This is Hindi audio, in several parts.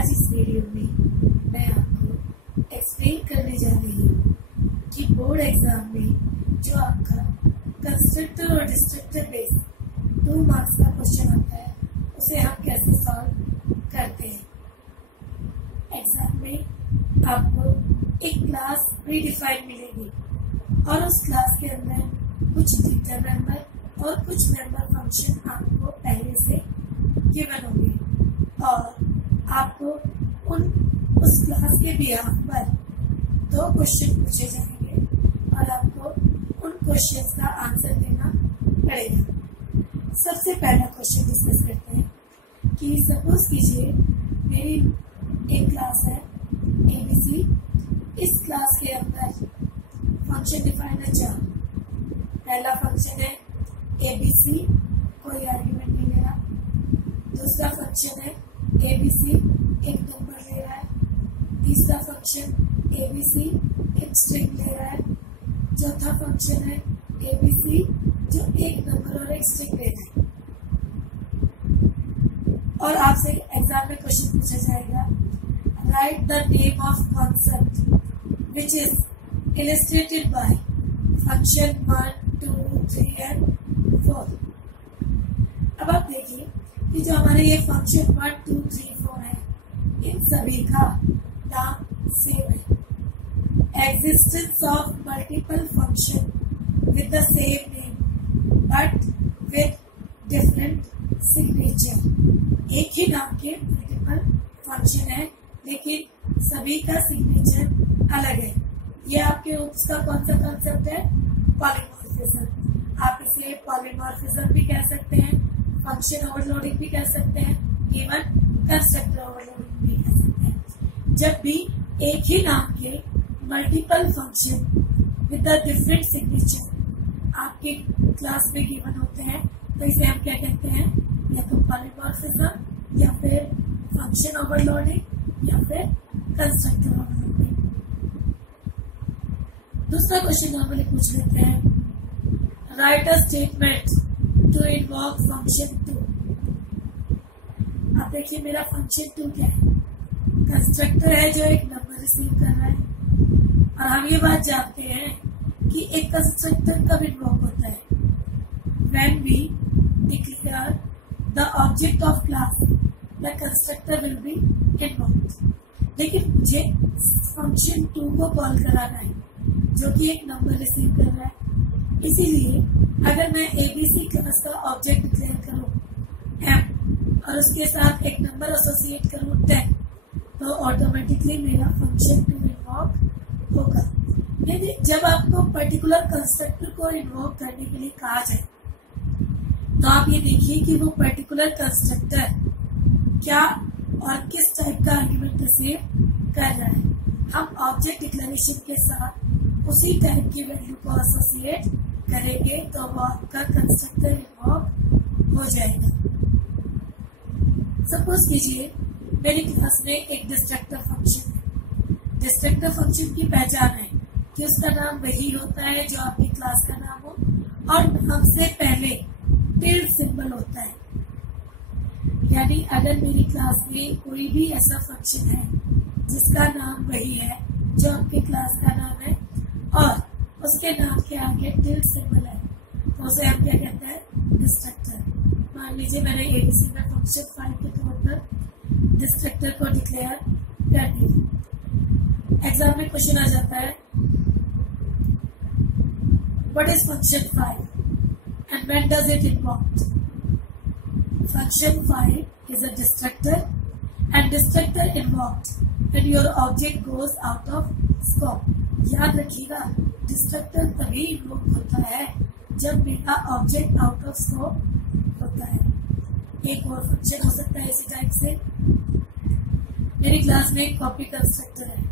आज इस वीडियो में मैं आपको एक्सप्लेन करने जा रही हूँ कि बोर्ड एग्जाम में जो आपका कंस्ट्रक्टर और डिस्ट्रक्टर बेस 2 मार्क्स का क्वेश्चन आता है उसे हम कैसे सॉल्व करते हैं। एग्जाम में आपको एक क्लास प्रीडिफाइंड मिलेगी और उस क्लास के अंदर कुछ टीचर मेंबर और कुछ मेंबर फंक्शन आपको पहले से गिवन होंगे और आपको उस क्लास के बिहाफ पर 2 क्वेश्चन पूछे जाएंगे और आपको उन क्वेश्चंस का आंसर देना पड़ेगा। सबसे पहला क्वेश्चन डिस्कस करते हैं कि सपोज कीजिए मेरी एक क्लास है ABC। इस क्लास के अंदर फंक्शन डिफाइन है 4। पहला फंक्शन है ABC, कोई आर्ग्यूमेंट नहीं ले रहा। दूसरा फंक्शन है ABC, एक नंबर ले रहा है। तीसरा फंक्शन ABC, एक स्ट्रिंग ले रहा है। चौथा फंक्शन है ABC, जो एक नंबर और एक स्ट्रिंग ले रहा है। और आपसे एग्जाम में क्वेश्चन पूछा जाएगा, right the name of concept which is illustrated by function 1, 2, 3 and 4। अब आप देखिए कि जो हमारे ये फंक्शन 1, 2, 3, 4 है, इन सभी का नाम सेम है। Existence of multiple function with the same name but with different signature. एक ही नाम के मल्टीपल फंक्शन है लेकिन सभी का सिग्नेचर अलग है। ये आपके उसका कौन सा कॉन्सेप्ट है? पॉलीमॉर्फिज्म। आप इसे पॉलीमॉर्फिज्म भी कह सकते हैं, फंक्शन ओवरलोडिंग भी कह सकते हैं, इवन कंस्ट्रक्टर ओवरलोडिंग भी कह सकते हैं। जब भी एक ही नाम के multiple function with the different signature आपके क्लास में गिवन होते हैं तो इसे हम क्या कहते हैं? या तो पॉलीमॉर्फिज्म या फिर फंक्शन ओवरलोडिंग या फिर कंस्ट्रक्टर ओवरलोडिंग। दूसरा क्वेश्चन नॉर्मली पूछ लेते हैं, write a statement to invoke function 2। अब देखिए मेरा फंक्शन 2 क्या है? कंस्ट्रक्टर है जो एक नंबर रिसीव कर रहा है। और हम ये बात जानते हैं कि एक कंस्ट्रक्टर कब इन्वॉक होता है? When we declare the object of class the constructor will be invoked. लेकिन मुझे फंक्शन 2 को कॉल कराना है जो कि एक नंबर रिसीव कर रहा है। इसीलिए अगर मैं ABC क्लास का ऑब्जेक्ट डिक्लेयर करूं M और उसके साथ एक नंबर एसोसिएट करूं 10 तो ऑटोमेटिकली मेरा फंक्शन 2 इन्वॉक होगा। यदि जब आपको पर्टिकुलर कंस्ट्रक्टर को इन्वॉक करने के लिए कहा जाए तो आप ये देखिए कि वो पर्टिकुलर कंस्ट्रक्टर क्या और किस टाइप का आर्ग्यूमेंट रिसीव कर रहा है। हम ऑब्जेक्ट डिक्लेरेशन के साथ उसी टाइप की वैल्यू को एसोसिएट करेंगे तो वो आपका कंस्ट्रक्टर इन्वॉक हो जाएगा। सपोज कीजिए मेरी क्लास में एक डिस्ट्रक्टर फंक्शन है। डिस्ट्रक्टर फंक्शन की पहचान है कि उसका नाम वही होता है जो आपकी क्लास का नाम हो और नाम से पहले टिल्ड सिंबल होता है। यानी अगर मेरी क्लास में कोई भी ऐसा फंक्शन है जिसका नाम वही है जो आपके क्लास का नाम है और उसके नाम के आगे टिल्ड सिंबल है तो उसे हम क्या कहते हैं? डिस्ट्रक्टर। मान लीजिए मैंने ABC में फंक्शन 5 के तौर पर डिस्ट्रक्टर को डिक्लेयर कर दिया। एग्जाम में क्वेश्चन आ जाता है, what is function 5 and when does it invoke? Function 5 is a destructor and destructor invoked when your object goes out of scope। याद रखिएगा डिस्ट्रक्टर तभी इन्वोक होता है जब मेरा ऑब्जेक्ट आउट ऑफ स्कोप होता है। एक और फंक्शन हो सकता है इसी टाइप से। मेरी क्लास में एक कॉपी कंस्ट्रक्टर है,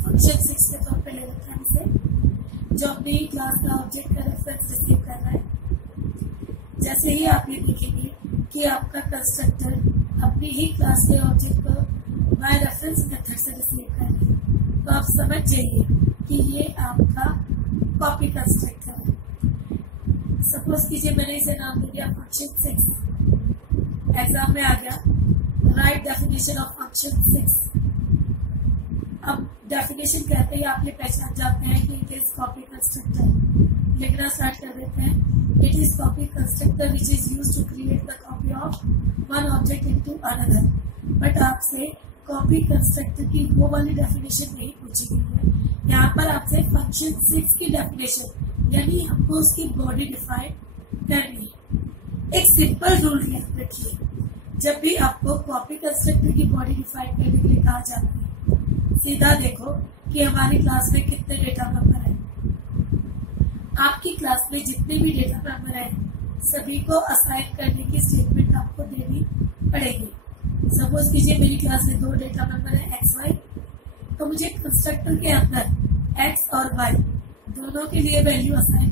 फंक्शन 6 के तौर पे ले लेते हैं इसे, जो अपनी क्लास का ऑब्जेक्ट का रेफरेंस रिसीव कर रहा है। जैसे ही आप ये देखेंगे कि आपका कंस्ट्रक्टर अपनी ही क्लास के ऑब्जेक्ट को बाय रेफरेंस मेथड से रिसीव कर रहे हैं तो आप समझ जाइए कि ये आपका कॉपी कंस्ट्रक्टर है। सपोज कीजिए मैंने इसे नाम दे दिया फंक्शन 6। एग्जाम में आ गया राइट डेफिनेशन ऑफ फंक्शन 6। अब डेफिनेशन कहते ही आप ये पहचान जाते हैं कि इट इज कॉपी कंस्ट्रक्टर। लिखना स्टार्ट कर देते हैं। It is copy constructor which is use to create the copy of one object into another. But आपसे कॉपी कंस्ट्रक्टर की वो वाली डेफिनेशन नहीं पूछी गई है। यहाँ पर आपसे फंक्शन 6 की डेफिनेशन यानी हमको उसकी बॉडी डिफाइन करनी है। एक सिंपल रूल याद रखिए, जब भी आपको कॉपी कंस्ट्रक्टर की बॉडी डिफाइन करने के लिए कहा जाता है, सीधा देखो कि हमारी क्लास में कितने डेटा मेंबर हैं। आपकी क्लास में जितने भी डेटा मेंबर हैं सभी को असाइन करने की स्टेटमेंट आपको देनी पड़ेगी। सपोज कीजिए मेरी क्लास में 2 डेटा मेंबर है एक्स वाई, तो मुझे कंस्ट्रक्टर के अंदर एक्स और वाई दोनों के लिए वैल्यू असाइन